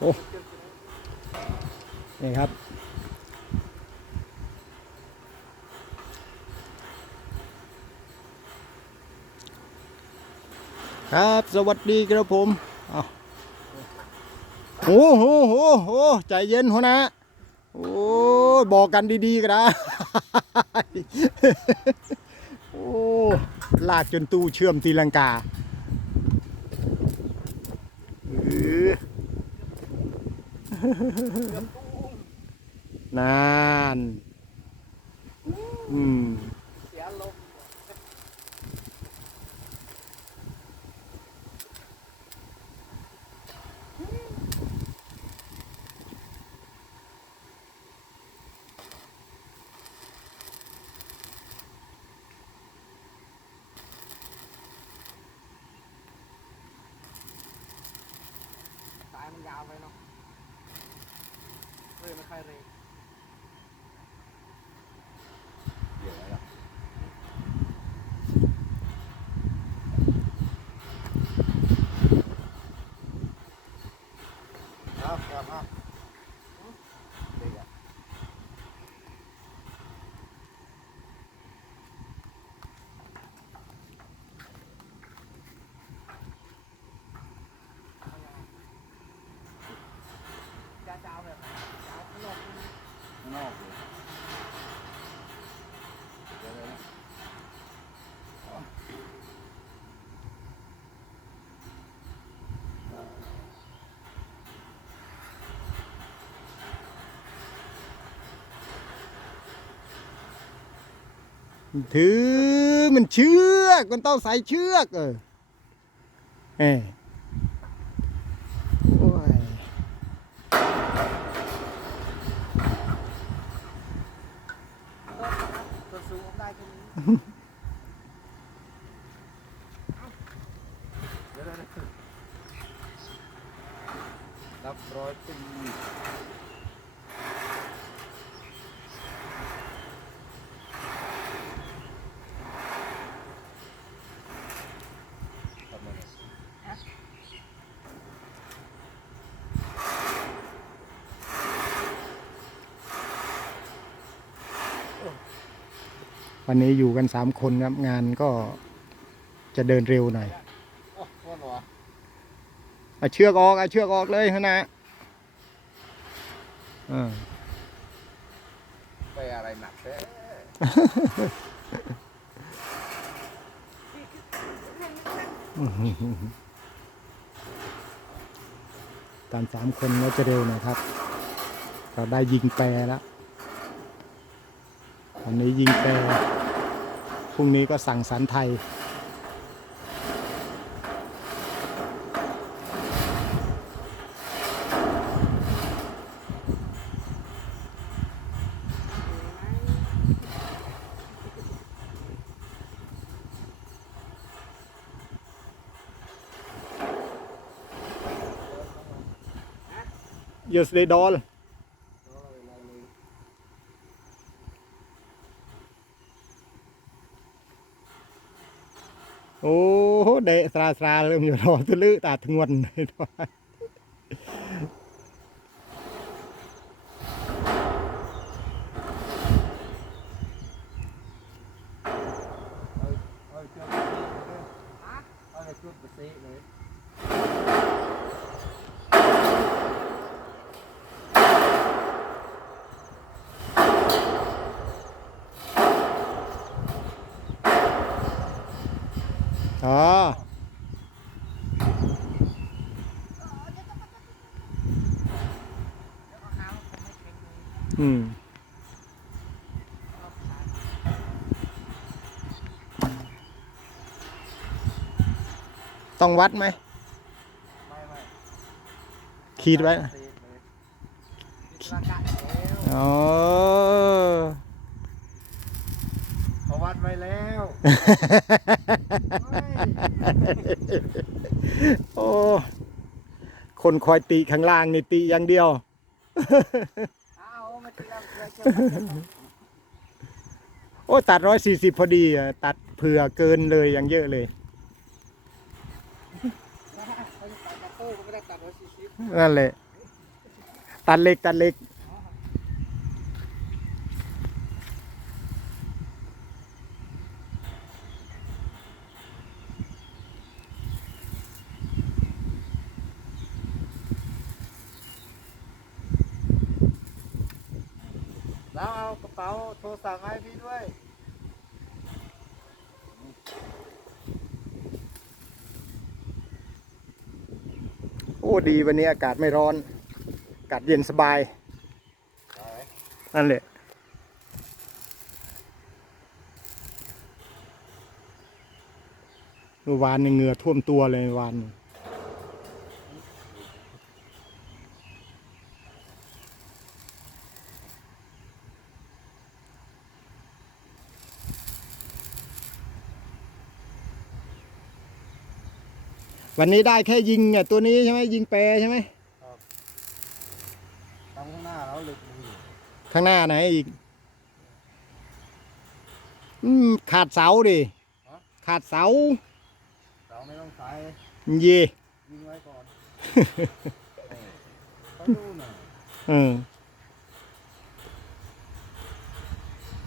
โอ้นี่ครับครับ สวัสดีครับผมเอาโอ้โหโหโหใจเย็นหัวนะ โอ้บอกกันดีๆก็ได้ โอ้ลากจนตู้เชื่อมตีลังกาเออ นาน อืม เสียลม สายมันยาวไปเนาะ เลยไม่ค่อยเร็ว ครับครับครับเด็กอะ จะจะเอาแบบไหนจะเอาขนม ข้างนอกเลยเดี๋ยวเลยนะ ถือมันเชือกมันต้องใส่เชือก เออเอ้ยโอ้ย ตัวสูงได้แค่นี้ เดี๋ยวเลยนะนับร้อยปี ทำไมเนี่ย วันนี้อยู่กันสามคนครับงานก็จะเดินเร็วหน่อยโอ้โหหรอเอาเชือกออกเอาเชือกออกเลยนะเออไปอะไรหนักแท้ตามสามคนก็จะเร็วหนะครับ เราได้ยิงแปรแล้ว วันนี้ยิงแปร พรุ่งนี้ก็สั่งสรรไทย Yes, they doll. ដេកស្រាលស្រាលខ្ញុំយល់ទៅលឺតាធ្ងន់อ๋อ ต้องวัดไหมไม่ไม่ขีดไว้นะซีเลยกระกะแล้วอ๋อ เขาวัดไว้แล้วโอ้ คนคอยตีข้างล่างนี่ตีอย่างเดียว เอามาตีเราเพื่อเชื่อมโอ้ ตัดร้อยสี่สิบพอดีอะตัดเผื่อเกินเลยอย่างเยอะเลย นั่นแหละ ตัดเหล็กตัดเหล็กแล้วเอากระเป๋าโทรศัพท์มาให้พี่ด้วย ดีวันนี้อากาศไม่ร้อน อากาศเย็นสบาย นั่นแหละเมื่อวานนี่เหงื่อท่วมตัวเลยวานนี้ วันนี้ได้แค่ยิงเนี่ยตัวนี้ใช่ไหมยิงแปรใช่ไหมทำข้างหน้าแล้วเหล็กมีอยู่ข้างหน้าไหนอีกอืมขาดเสาดิขาดเสาเราไม่ต้องใช้เย่ยิงไว้ก่อนเออเขาดูหน่อย เออ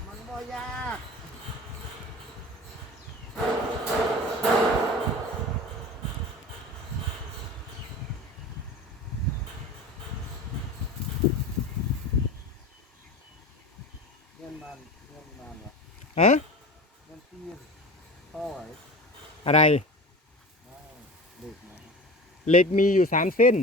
มันก็ยาก เงินมันเงินมันวะ ฮะเงินตีนท่อไหวอะไรไม่เด็กนะเหล็กมีอยู่สามเส้น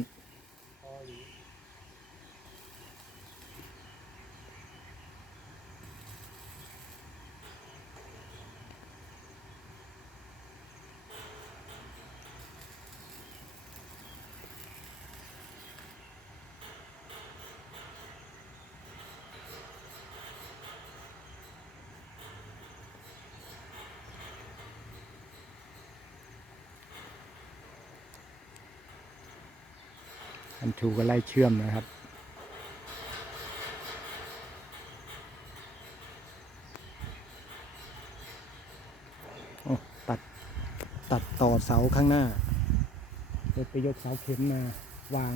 อันถูก็ไล่เชื่อมนะครับ โอ้ตัดตัดต่อเสาข้างหน้าเดี๋ยไปยกเสาเข็มมาวาง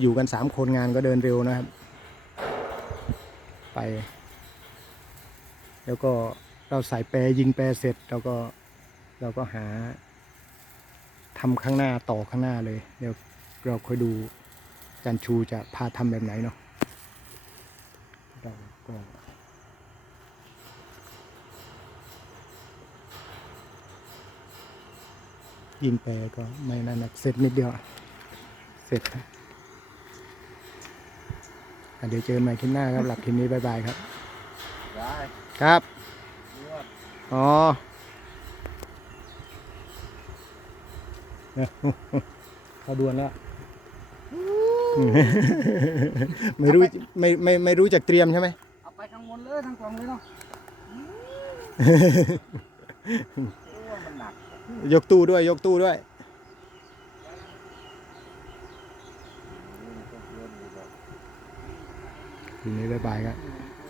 อยู่กันสามคนงานก็เดินเร็วนะครับ ไป แล้วก็เราใส่แปรยิงแปรเสร็จเราก็เราก็หาทำข้างหน้าต่อข้างหน้าเลย เดี๋ยวเราค่อยดูจันชูจะพาทำแบบไหนเนาะเราก็ยิงแปรก็ไม่นั่นนะเสร็จนิดเดียว เสร็จ เดี๋ยวเจอกันใหม่คลิปหน้าครับ หลับคลิปนี้บายบายครับได้ครับนวดอ๋อเนี่ยเขาดวนแล้ว ไม่รู้ไม่ไม่ไม่รู้จักเตรียมใช่ไหมเอาไปทั้งหมดเลยทั้งกล่องเลยเนาะรู้ว่ามันหนักยกตู้ด้วยยกตู้ด้วย นี่ก็เพื่อนอยู่แบบ ทีนี้บายบายครับ